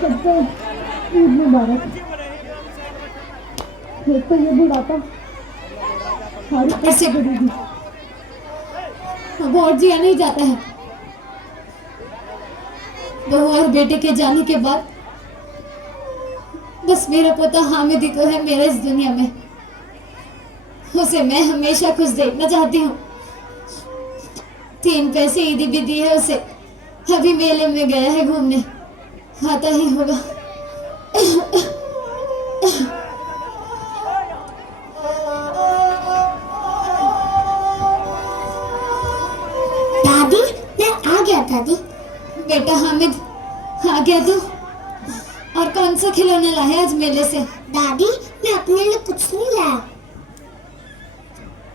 सबको ईद मुबारक। एक तो ये बुढ़ापा हर पैसे करेगी, अब और जिया नहीं जाता है। बहू और बेटे के जाने के बाद बस मेरा पोता हामिद ही तो है मेरे इस दुनिया में। उसे मैं हमेशा खुश देखना चाहती हूँ। 3 पैसे ईदी भी दी है उसे, अभी मेले में गया है घूमने, आता ही होगा। दादी मैं आ गया दादी। बेटा हामिद आ गया तू? और कौन सा खिलौना लाया आज मेले से? दादी मैं अपने लिए कुछ नहीं लाया।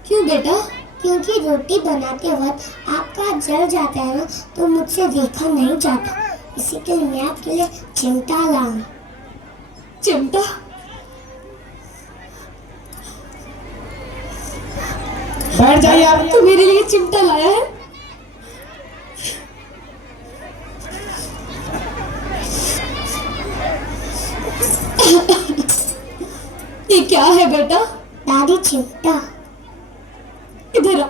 क्यों बेटा? क्योंकि रोटी बनाते वक्त आपका हाथ जल जाता है ना, तो मुझसे देखा नहीं जाता, इसी के लिए मैं आपके लिए चिमटा लाऊं। चिमटा? बैठ जाइए आप। तू मेरे लिए चिमटा लाया है? ये क्या है बेटा? दादी चिमटा। इधर आ।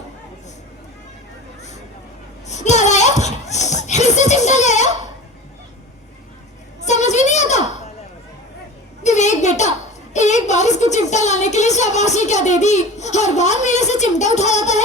ना लाया? फिर से चिमटा ले आया? समझ में नहीं आता? विवेक बेटा, एक बार इसको चिमटा लाने के लिए शाबाशी क्या दे दी, हर बार मेरे से चिमटा उठा जाता है।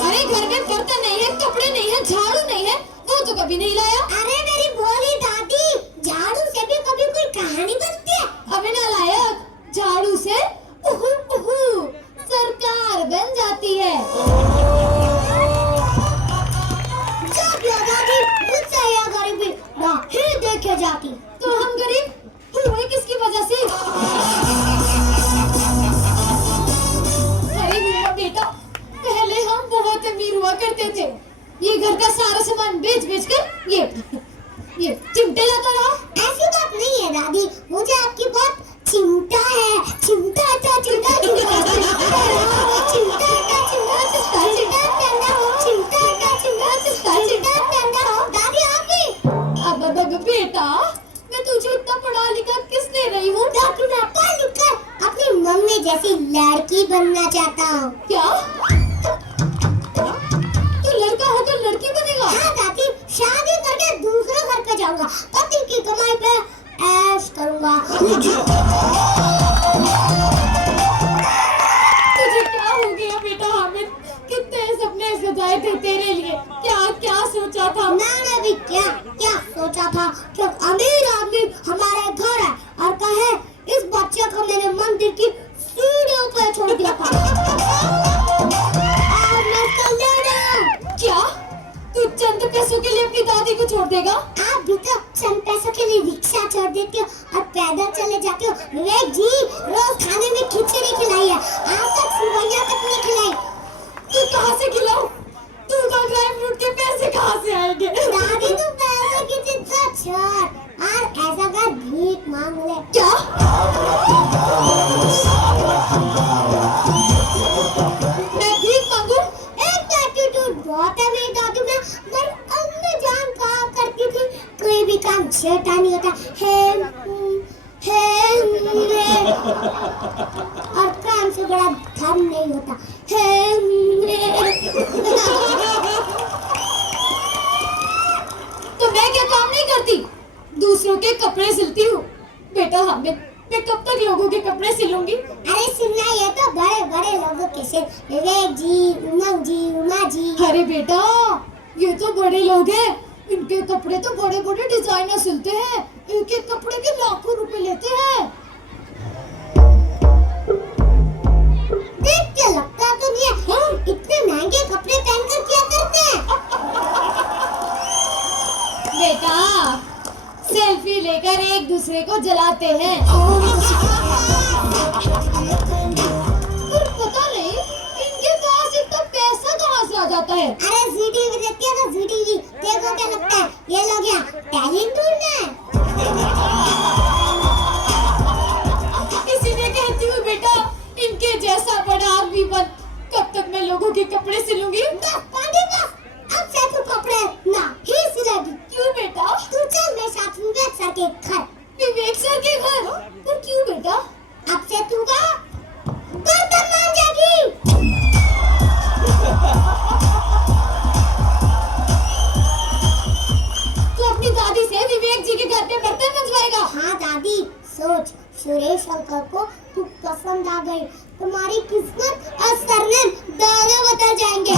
अरे घर में बर्तन नहीं है, कपड़े नहीं है, झाड़ू नहीं है, वो तो कभी नहीं लाया। अरे मेरी बोली दादी, झाड़ू से भी कभी कोई कहानी बनती है? अबे नालायक, झाड़ू से उहु उहु सरकार बन जाती है। जब या दादी मुझसे या गरीबी ना ही देखे जाती। तो हम गरीब हुए किसकी वजह से? अरे मेरा बेटा, पहले हम बहुत अमीर हुआ करते थे, ये घर का सारा सामान बेच बेच कर ये चिमटे लाता रहा। ऐसी बात नहीं है दादी, मुझे आपकी बात चिमटा है। चिमटा था चिमटा चिमटा चिमटा चिमटा चिमटा चिमटा चिमटा चिमटा। दादी आप भी? अब बेटा, मैं तुझे इतना पढ़ा लिखा किस ले रही हूँ? दादी मैं पढ़ लिख कर अपनी मम्मी जैसी लड़की बनना चाहता हूँ। क्या तू लड़का होकर लड़की बनेगा? हाँ दादी, शादी करके दूसरे घर पे जाऊंगा, पति की कमाई पे ऐश करूंगा। तुझे क्या हो गया बेटा हामिद? कितने सपने सजाए थे तेरे लिए, क्या क्या सोचा था? मैंने भी क्या क्या सोचा था कि अमीर आदमी हमारे घर है और कहे इस बच्चे को मैंने मंदिर की सीढ़ियों पे छोड़ दिया था। और मैं उसको ले रहा हूँ। क्या तू चंद पैसों के लिए अपनी दादी को छोड़ देगा? आप भी तो चंद पैसों के लिए रिक्शा छोड़ देते हो और पैदल चले जाते हो। विवेक जी रोज खाने में खिचड़ी खिलाई है, आज तक सिवैया तक नहीं खिलाई। तू कहाँ से खिलाऊं? दूध और ड्राई फ्रूट के पैसे कहाँ से आएंगे? दादी तू पैसे की चिंता छोड़ और ऐसा कर भीख मांग ले। क्या? मैं भीख मांगू? एक एटीट्यूड बहुत है मेरी दादी में, पर अन्य जान कहा करती थी कोई भी काम छेटा नहीं होता है और काम से बड़ा धर्म नहीं होता है। तो मैं क्या काम नहीं करती? दूसरों के कपड़े सिलती हूँ। बेटा हामिद, मैं कब तक लोगों के कपड़े सिलूंगी? अरे सुनना, ये तो बड़े बड़े लोगों के सिर, विवेक जी, उमंग जी, उमा जी। अरे बेटा, ये तो बड़े लोग हैं, इनके कपड़े तो बड़े बड़े डिजाइनर सिलते हैं, एक एक कपड़े के लाखों रुपए लेते हैं। देख के लगता तो नहीं है हम इतने महंगे कपड़े पहनकर क्या करते हैं। बेटा, सेल्फी लेकर एक दूसरे को जलाते हैं। पर पता नहीं इनके पास इतना पैसा कहाँ से आ जाता है। अरे जीटीवी देखती है ना, जीटीवी देखो क्या लगता है ये लोग यहाँ टैलेंट ढूंढते हैं। इसीलिए कहती हूँ बेटा, इनके जैसा बड़ा आदमी बन, कब तक मैं लोगों के कपड़े सिलूंगी। बस दादी बस, अब से तू कपड़े ना ही सिलेगी। क्यों बेटा? तू चल मेरे साथ विवेक सर के घर। विवेक सर के घर? पर क्यों बेटा? अब से तू का बर्तन मांजेगी। तू अपनी दादी से विवेक जी के घर पे बर्तन मंजवाएगा? हाँ दादी, सोच सुरेश अंकल को तू पसंद आ गई, तुम्हारी किस्मत और सरनेम दोनों बता जाएंगे।